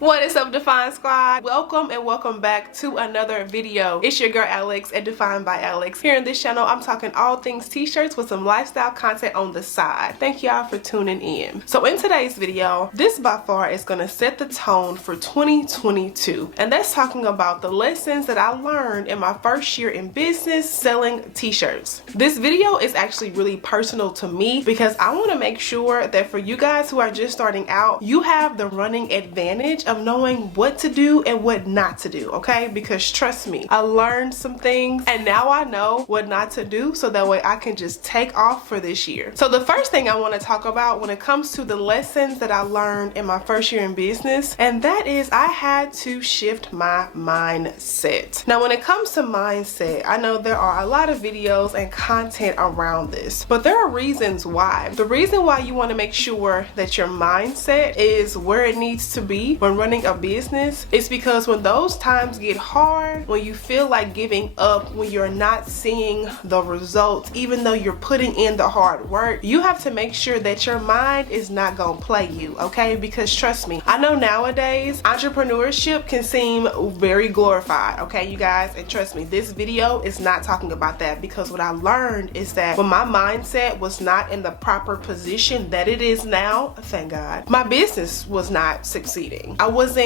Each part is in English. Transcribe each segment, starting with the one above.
What is up, Define Squad? Welcome and welcome back to another video. It's your girl Alex at Defined by Alex. Here in this channel, I'm talking all things t-shirts with some lifestyle content on the side. Thank y'all for tuning in. So in today's video, this by far is going to set the tone for 2022. And that's talking about the lessons that I learned in my first year in business selling t-shirts. This video is actually really personal to me because I want to make sure that for you guys who are just starting out, you have the running advantage of knowing what to do and what not to do, okay? Because trust me, I learned some things and now I know what not to do so that way I can just take off for this year. So the first thing I want to talk about when it comes to the lessons that I learned in my first year in business, and that is I had to shift my mindset. Now when it comes to mindset, I know there are a lot of videos and content around this, but there are reasons why. The reason why you want to make sure that your mindset is where it needs to be when running a business is because when those times get hard, when you feel like giving up, when you're not seeing the results, even though you're putting in the hard work, you have to make sure that your mind is not gonna play you, okay? Because trust me, I know nowadays entrepreneurship can seem very glorified, okay, you guys? And trust me, this video is not talking about that because what I learned is that when my mindset was not in the proper position that it is now, thank God, my business was not succeeding. I wasn't,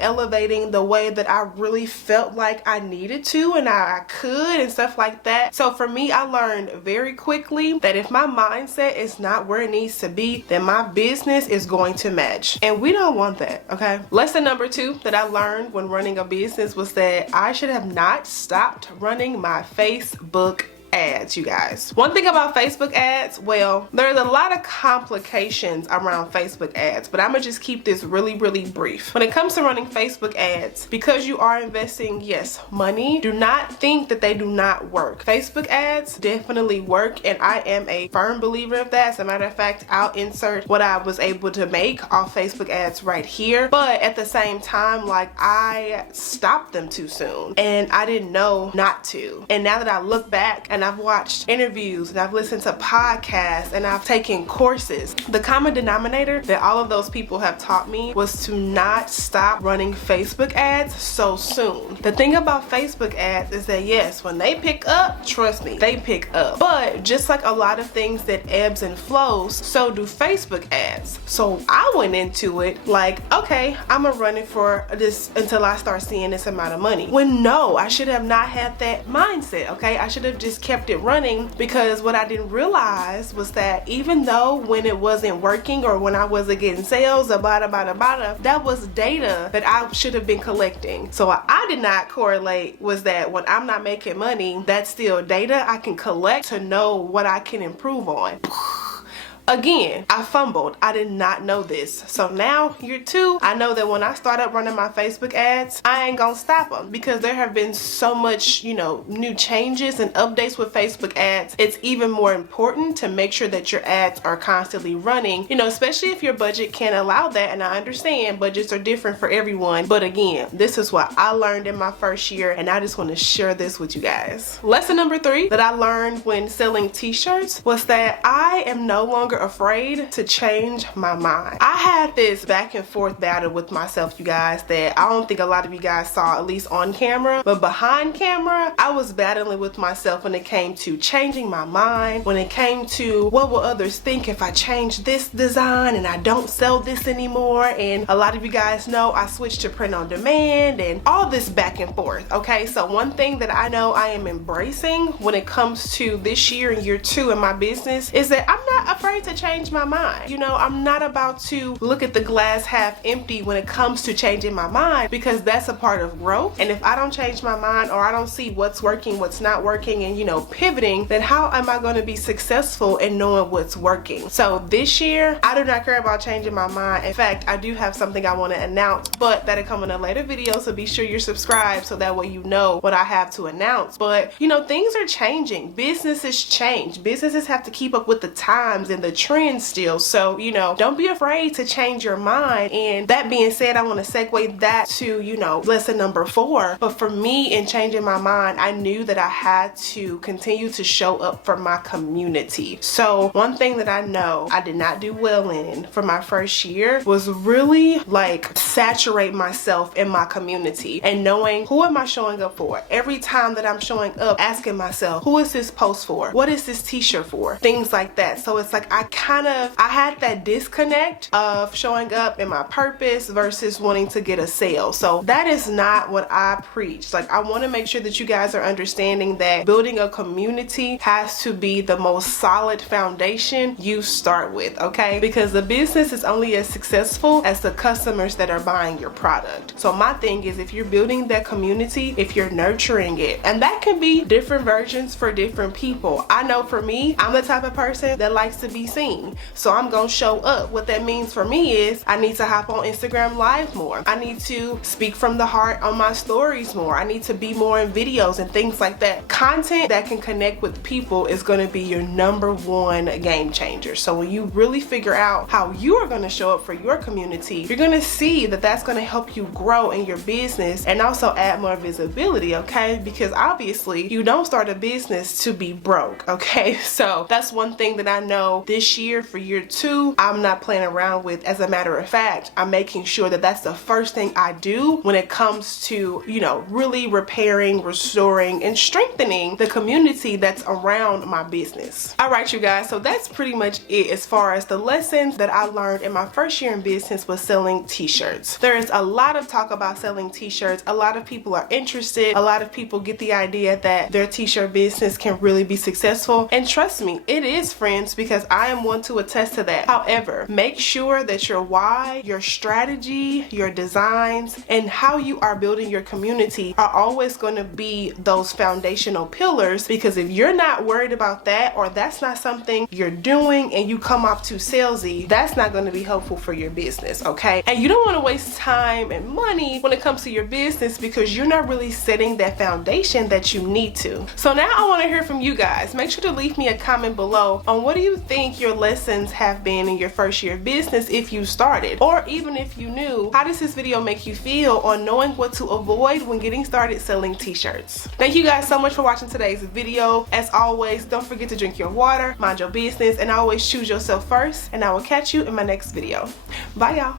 elevating the way that I really felt like I needed to and I could and stuff like that. So for me, I learned very quickly that if my mindset is not where it needs to be, then my business is going to match. And we don't want that, okay? Lesson number 2 that I learned when running a business was that I should have not stopped running my Facebook ads, you guys. One thing about Facebook ads, well, there's a lot of complications around Facebook ads, but I'm gonna just keep this really brief. When it comes to running Facebook ads, because you are investing, yes, money, do not think that they do not work. Facebook ads definitely work, and I am a firm believer of that. As a matter of fact, I'll insert what I was able to make off Facebook ads right here, but at the same time, like, I stopped them too soon and I didn't know not to. And now that I look back and I've watched interviews and I've listened to podcasts and I've taken courses, the common denominator that all of those people have taught me was to not stop running Facebook ads so soon. The thing about Facebook ads is that yes, when they pick up, trust me, they pick up. But just like a lot of things that ebbs and flows, so do Facebook ads. So I went into it like, okay, I'm gonna run it for this until I start seeing this amount of money. When no, I should have not had that mindset, okay? I should have just kept it running, because what I didn't realize was that even though when it wasn't working or when I wasn't getting sales, that was data that I should have been collecting. So what I did not correlate was that when I'm not making money, that's still data I can collect to know what I can improve on. Again, I fumbled. I did not know this. So now, year 2, I know that when I start up running my Facebook ads, I ain't gonna stop them because there have been so much, new changes and updates with Facebook ads. It's even more important to make sure that your ads are constantly running, especially if your budget can't allow that. And I understand budgets are different for everyone. But again, this is what I learned in my first year, and I just want to share this with you guys. Lesson number 3 that I learned when selling t-shirts was that I am no longer afraid to change my mind. I had this back and forth battle with myself, you guys, that I don't think a lot of you guys saw, at least on camera, but behind camera, I was battling with myself when it came to changing my mind, when it came to what will others think if I change this design and I don't sell this anymore. And a lot of you guys know I switched to print on demand and all this back and forth, okay? So one thing that I know I am embracing when it comes to this year and year 2 in my business is that I'm not afraid to change my mind. I'm not about to look at the glass half empty when it comes to changing my mind, because that's a part of growth. And if I don't change my mind or I don't see what's working, what's not working, and pivoting, then how am I going to be successful in knowing what's working? So this year, I do not care about changing my mind. In fact, I do have something I want to announce, but that'll come in a later video, so be sure you're subscribed so that way you know what I have to announce. But things are changing. Businesses change. Businesses have to keep up with the times and the trend still. So, you know, don't be afraid to change your mind. And that being said, I want to segue that to, you know, lesson number 4. But for me, in changing my mind, I knew that I had to continue to show up for my community. So one thing that I know I did not do well in for my first year was really like saturate myself in my community and knowing who am I showing up for. Every time that I'm showing up, asking myself, who is this post for? What is this t-shirt for? Things like that. So it's like I had that disconnect of showing up in my purpose versus wanting to get a sale. So that is not what I preach. Like, I want to make sure that you guys are understanding that building a community has to be the most solid foundation you start with, okay? Because the business is only as successful as the customers that are buying your product. So my thing is, if you're building that community, if you're nurturing it, and that can be different versions for different people. I know for me, I'm the type of person that likes to be seen. So I'm gonna show up. What that means for me is I need to hop on Instagram Live more. I need to speak from the heart on my stories more. I need to be more in videos and things like that. Content that can connect with people is gonna be your #1 game changer. So when you really figure out how you are gonna show up for your community, you're gonna see that that's gonna help you grow in your business and also add more visibility, okay? Because obviously you don't start a business to be broke, okay? So that's one thing that I know this year for year 2, I'm not playing around with. As a matter of fact, I'm making sure that that's the first thing I do when it comes to, you know, really repairing, restoring, and strengthening the community that's around my business. All right, you guys, so that's pretty much it as far as the lessons that I learned in my first year in business was selling t-shirts. There is a lot of talk about selling t-shirts. A lot of people are interested. A lot of people get the idea that their t-shirt business can really be successful. And trust me, it is, friends, because I am one to attest to that. However, make sure that your why, your strategy, your designs, and how you are building your community are always going to be those foundational pillars, because if you're not worried about that, or that's not something you're doing and you come off too salesy, that's not going to be helpful for your business, okay? And you don't want to waste time and money when it comes to your business because you're not really setting that foundation that you need to. So now I want to hear from you guys. Make sure to leave me a comment below on what do you think your lessons have been in your first year of business if you started, or even if you knew. How does this video make you feel on knowing what to avoid when getting started selling t-shirts? Thank you guys so much for watching today's video. As always, don't forget to drink your water, mind your business, and always choose yourself first, and I will catch you in my next video. Bye, y'all.